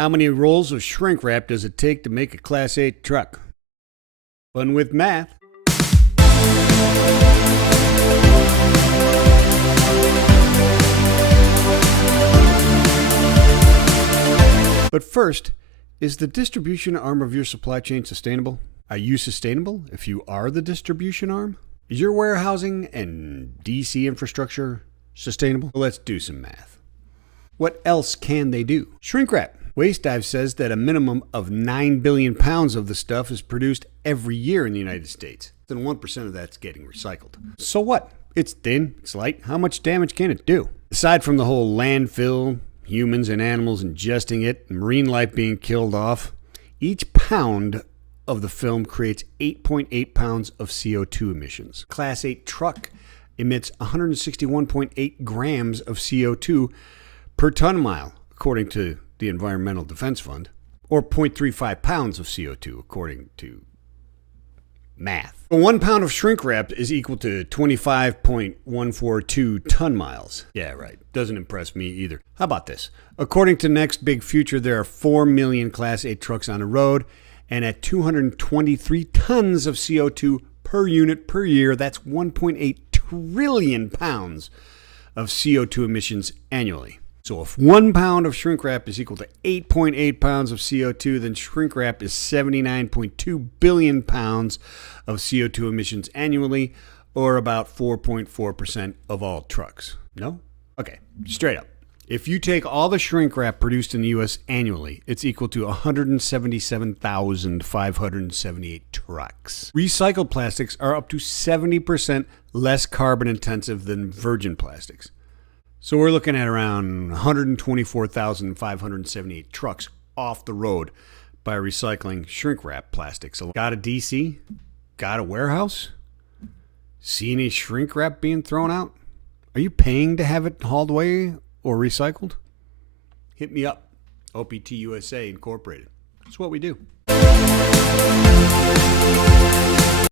How many rolls of shrink wrap does it take to make a Class 8 truck? Fun with math. But first, is the distribution arm of your supply chain sustainable? Are you sustainable if you are the distribution arm? Is your warehousing and DC infrastructure sustainable? Well, let's do some math. What else can they do? Shrink wrap. Waste Dive says that a minimum of 9 billion pounds of the stuff is produced every year in the United States. Then 1% of that's getting recycled. So what? It's thin, it's light. How much damage can it do? Aside from the whole landfill, humans and animals ingesting it, marine life being killed off, each pound of the film creates 8.8 pounds of CO2 emissions. Class 8 truck emits 161.8 grams of CO2 per ton mile, according to the Environmental Defense Fund, or 0.35 pounds of CO2, according to math. 1 pound of shrink wrap is equal to 25.142 ton miles. Yeah, right. Doesn't impress me either. How about this? According to Next Big Future, there are 4 million Class 8 trucks on the road, and at 223 tons of CO2 per unit per year, that's 1.8 trillion pounds of CO2 emissions annually. So if 1 pound of shrink wrap is equal to 8.8 pounds of CO2, then shrink wrap is 79.2 billion pounds of CO2 emissions annually, or about 4.4% of all trucks. No? Okay, straight up. If you take all the shrink wrap produced in the U.S. annually, it's equal to 177,578 trucks. Recycled plastics are up to 70% less carbon intensive than virgin plastics. So we're looking at around 124,578 trucks off the road by recycling shrink wrap plastics. Got a DC? Got a warehouse? See any shrink wrap being thrown out? Are you paying to have it hauled away or recycled? Hit me up. OPT USA Incorporated. That's what we do.